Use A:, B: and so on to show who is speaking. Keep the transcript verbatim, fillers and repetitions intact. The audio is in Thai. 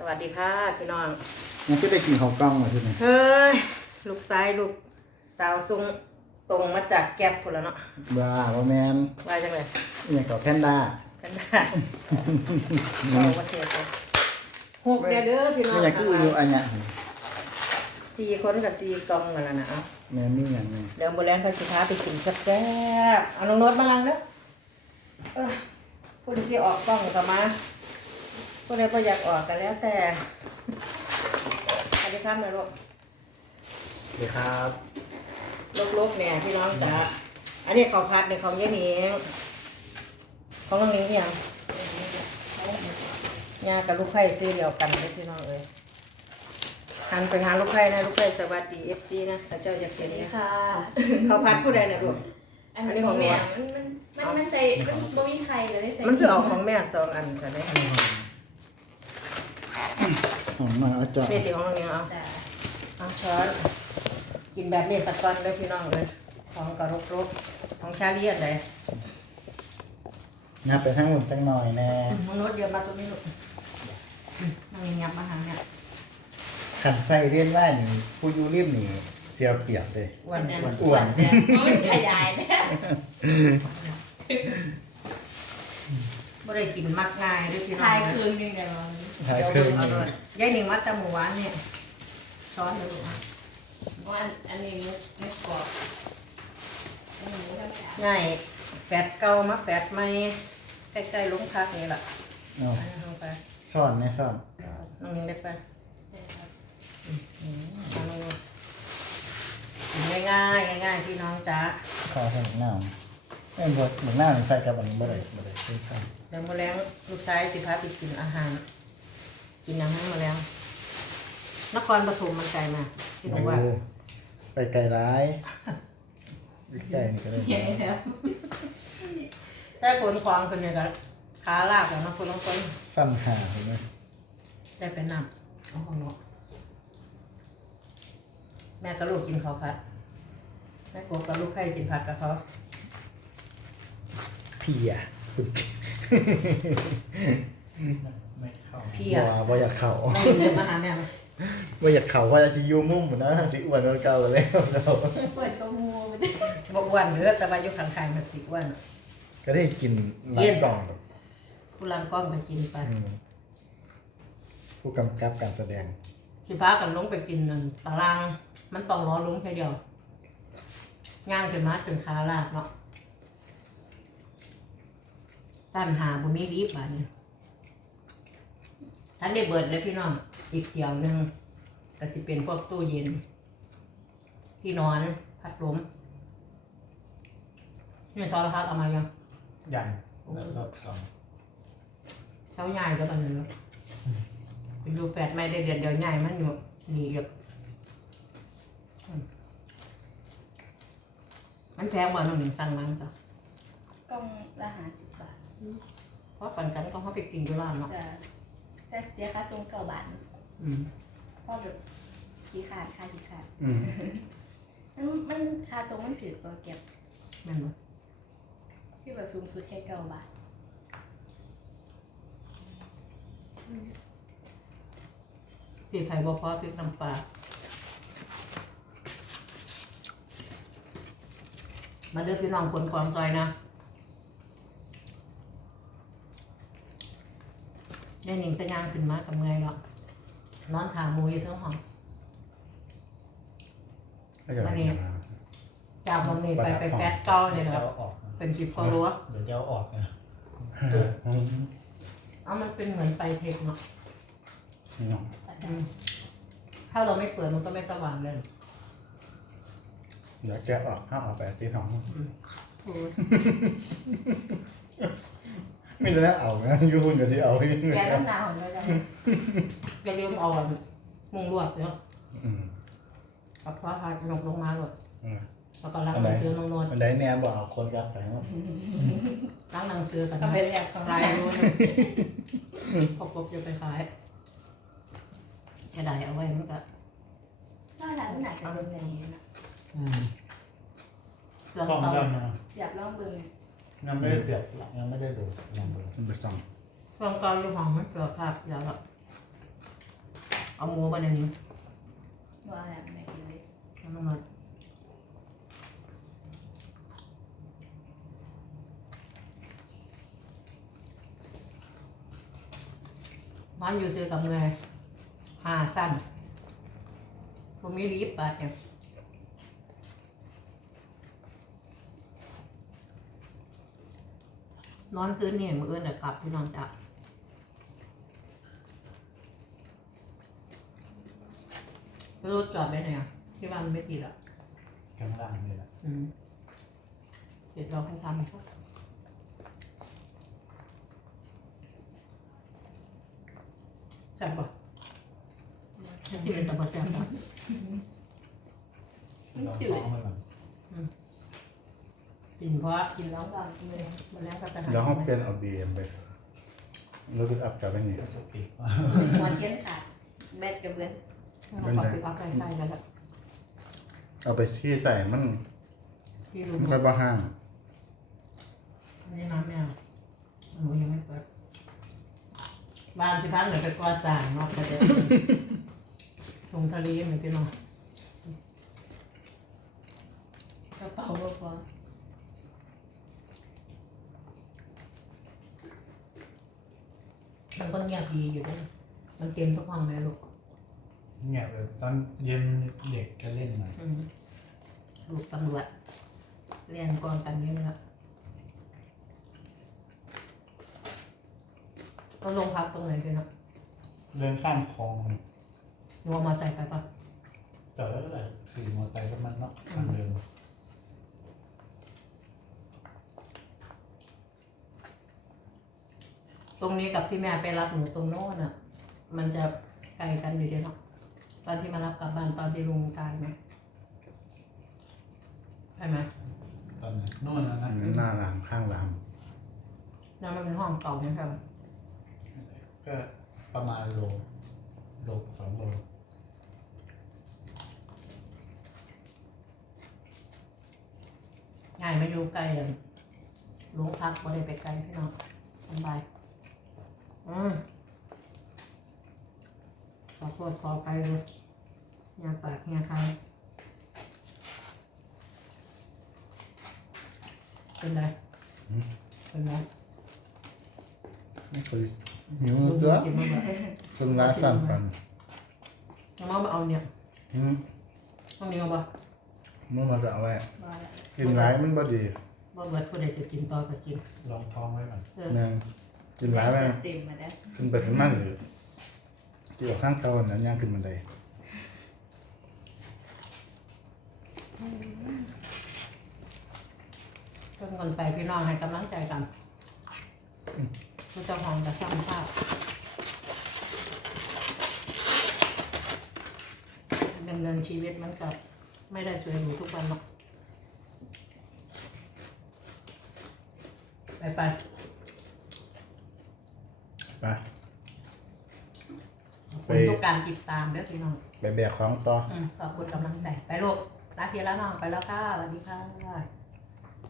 A: วัสดีค่ะพี่น้อง
B: ยังไม่ได้กินข้าวกล้องเลยใช่ไหม
A: เฮ้ยลูกซ้ายลูกสาวซุงตรงมาจากแก๊บพุ่นแล้วเนาะ
B: บ้าบ่แมน
A: ว่าจังเลย
B: อย่างกับแพนด้า
A: แพนด้าเอาประเทศเลยหกเดือนเด้อพี่น้อง
B: ไม่อยากกู้ดูอันเนี้ย
A: สี่คนกับสี่กล่องกันแล้วนะ
B: แม่นี่อย่างนี้
A: เดี๋ยวโบราณภาษีท้าไปกินแซ่บๆเอาน้องโน้ตมาลังเด้อผู้ที่สิออกกล้องก็มาผู้ใดบ่อยากออกกันแล้วแต่สวัสดีครับแม่ลูก
B: สวัสดีครับ
A: ลกๆเนี่ยพี่น้องจ๋าอันนี้ข้าวผัดในของยายหนิงของน้องหนิงยังยากับลูกไข่ซื้อเดียวกันเลยพี่น้องเอ้ยหันไปหาลูกไข่นะลูกไข่สวัสดีเอฟซีนะข้าเจ้าจะเป็นนี่
C: ค่ะ
A: ข้าวผัดผู้ใดนะลูก
C: อันนี้ของแม่มันมันมันมันใส่มันบ่มีไข่เลยใส่
A: มันคือเอาของแม่สองอันใช่ไหม
B: ของมาเอาจอด
A: นี่ตีของน้องหนิงเอาเอาช้อนกินแบบนี้สักก้อนเลยพี่น้องเลยของกระรกรกของชาเลียนเลย
B: งับไปทั้งหมดจังหน่อยแน่
A: น้องโน้ตเดี๋ยวมาตรงนี้ลูกน้องหนิงงับมาทางเนี้ย
B: ขันไส้เรียนได้นี่ผู้ยูริมนี่เจียวเปียกเลย
A: อ้วน
B: อ้วน
C: มันขยายเนี่ย
A: บ่ได้กินมักง่ายด้วยพี่น้อง
C: ทายคืนนึงเดี๋ยว
B: ทายคืนนึง
A: ยายหนิงวัดตะหมู่หวานเนี่ยช้อนเลยลูก
C: ว่าอันนี้มุกไม่กรอบอันนี้ธรรมดา
A: ง่ายแฟดเก่ามาแฟดใหม่ใกล้ๆลุงพักนี่แหละ
B: เอา
A: ลงไป
B: ซ่อนเนี่ยซ่อน
A: น้องหนิงได้ไปง่ายๆง่ายๆพี่น้องจ๋า
B: ข้าวใส่หน้าเอ็มบดหน้าใส่กับอันนี้บ่ได้บ่ได้ใช่ครับ
A: เดี๋ยวมาแล้วลูกชายสิพาไปกินอาหารกินยังให้มาแล้วนครปฐมมันไกลมาที่บอกว่า
B: ไปไกลร้ายไกลนี่ก็ได้
A: แต่คนควางคนเนี่ยก็ขาลากแล้วนะคนละคน
B: สั้นหาเห็นไหม
A: ได้เป็นน้ำเอาของเนาะแม่กับลูกกินข้าวผัดแม่กบกับลูกไข่กินผัดกับเขา
B: พี่อ่ะคุณ
A: พี่อ่ะ
B: บ่อยากเข่า
A: ไม่เรียนมาหาแม่ไหม
B: บ่อยากเข่าว่าจะยูมุ่มเหมือนนะที่อ้วนวันเก่าแล้วเรา
C: เปิดกระมูไปดิ
A: บอกวันเนื้อแต่ว่าอยู่ข้างๆแบบสิวัน
B: ก็ได้กินล้างกล่อง
A: ผู้ล้างกล้องไปกินไป
B: ผู้กำกับการแสดง
A: สิพากันลงไปกินนั่นตารางมันต้องรอลุงแค่เดียวย่างจนมาจนขาลากเนาะสั้นหาบุมีรีบบานนี้ท่านได้เบิดเลยพี่น้องอีกเดี่ยวหนึ่งก็จะเป็นพวกตู้เย็นที่นอนพัดลมนี่ทอรทัศน์เอามายัง
B: ยังรอบสอง
A: เช้าใหญ่แล้วแบบนี้เลยเป็นดูแฟดไม่ได้เดือนเดียวใหญ่มันอยู่นี่เยอะมันแพงกว่าหนึ่งจังมั้งจ้ะ
C: กล่องละห้าสิบบาท
A: เพราะปันกันก็เขาไปกินที่ร้านเนาะ
C: จะเสียค่าส่งเก้าบาทเพราะแบบขี้ขาดค่าขี้ขาดมันมันค่าส่งมันถือตัวเก็บ
A: แม่นบ่
C: ที่แบบสูงสุดแค่เก้าบาท
A: พี่ไผ่บ่พอพี่น้ำปลามาเด้อพี่น้องคนกองจอยนะยายหนิงตะยางขึ้นมากับเงยเนาะนอนถามมูอยู่ทั้งห้องวันนี้จากวันนี้ไปไปแฟตเก้าเนี่ยครับเป็นสิบกว่ารั้ว
B: เดี๋ยวจะเอาออกนะ
A: เอามันเป็นเหมือนไฟเทคเนาะถ้าเราไม่เปิดมันก็ไม่สว่างเลย
B: เดี๋ยวแกออกถ้าออกไปที่ท้องไม่ได้เอานะยูนกับที่เอา
C: แกต้องหนาวเลยจ้ะ
A: อย่าลืมเอามุงลวดเนาะเอาฟ้าพาลงลงมาหมดแล้วก็ล้างหนังสือลงนวด
B: มันได้แนวบอกเอาคนกลับไปว่า
A: ล้างหนังสือกัน
C: ก็เป็นแบบ
A: ลายนู้นพอกบจะไปขายจะได้เอาไว้มันก็
C: ก็หนาหนาจะเป็นอย่างนี้นะ
B: กล้องได้มา
C: เสียบล่องเบิ้ง
B: ยังไม่ได้เสียบยังไม่ได้ดูยังไม่ได้มันไปส่อง
A: กองกองอยู่ห้องมันเกิดภาพยาวละเอาหมูมาในนี้
C: ว่าอะไรแม่กินเลย
A: เอาน้องน็อตนอนอยู่ซื้อกับเงยหาสั้นผมมีรีบบาดเนี่ยนอนคืนนี่มืออื่นเดี๋ยวกลับพี่นอนจับรถจอดไว้ไหนอ่ะที่บ้านมันไม่ติดอ่ะ
B: กำลังเลยล่ะ
A: อืมเดี๋ยวรอให้ซ้ำอีกครับแซ่บปะที่เป็นตะบะแซ่บปะ
B: ลองท้องไปก่อน
A: กินเพราะ
C: กินแล้วก่อนกินเลย
A: มันแล้วก็จะหาย
B: แล้วเขาเป็นเอาบีเอ็มไปแล้วก็อัพกลับไปนี่
C: วันเทียนขาดแบตกระเบื้อง
A: เราขอไปพักใกล้ๆแล้วล่ะ
B: เอาไปที่ใส่มัน
A: ที่รู้
B: มันก็บ่ห้าง
A: อันนี้น้ำแมวหนูยังไม่เปิดบ้านสิพักเหนือไปก่อสร้างเนาะก็จะลงทะเลเหมือนพี่น้อง
C: กระเป๋าก็พอ
A: มันก็เงียบดีอยู่ด้วยมันเต็มทุกห้องเลยลูก
B: เงียบเลยตอนเย็นเด็กก็เล่นหน่อย
A: อืมลูกตำรวจเรียนกองกันเยอะแล้วก็ลงพักตรงไหนกันเนาะ
B: เดินข้ามคลอง
A: นัวมาใส่ไปปะ
B: จอดแล้วก็ได้ขี่มอเตอร์ไซค์ก็มันเนาะทางเดิน
A: ตรงนี้กับที่แม่ไปรับหนูตรงโน้นอ่ะ มันจะไกลกันอยู่เดียวเนาะตอนที่มารับกลับบ้านตอนที่ลุงตายไหมใช่ไหม
B: ตอนนั้นโน่นนะนะหน้าหลังข้างหลัง
A: นั่นมันเป็นห้องเก่าใช่ไหม
B: ก็ประมาณโลโลสองโล
A: ง่ายไม่อยู่ไกลเลยลุงพักก็ได้ไปไกลพี่น้องสบายอืมขอโทษขอไปเลยเงียปากเงียใครเป็นไรเป็นไร
B: ไม่เคยหิว
A: ลุง
B: เยอะ
A: กินมาแบบ
B: คนร้ายสั่งกัน
A: น้องมาเอาเนี่ย
B: อืม
A: ต้องนี้เอาปะ
B: เมื่อมาจะเอาไว้
C: ว่าแล้ว
B: กินร้ายมันบ่ดี
A: บ่เบิดผู้ใดจะกินต่อก็กิน
B: ลองท้องไว้ก่อน
A: เออ
B: แม่งกินร้ายไป
C: เต็มมาแล้ว
B: ขึ้นไปขึ้นมาหรือที่ออกข้างเตาอันนั้นย่างขึ้นบันได
A: เพิ่งกันไปพี่น้องให้กำลังใจกันผู้เจ้าของจะสร้างภาพดำเนินชีวิตมันกับไม่ได้สวยหรูทุกวันหรอกไปไป
B: ไป
A: ขอบคุณทุกการติดตามเด้อพี่น้อง
B: ไปแบกของต่อ
A: อืมขอบคุณกำลังใจ ไปลูกรักพี่แล้วน้องไปแล้วค่ะสวัสดีค่ะ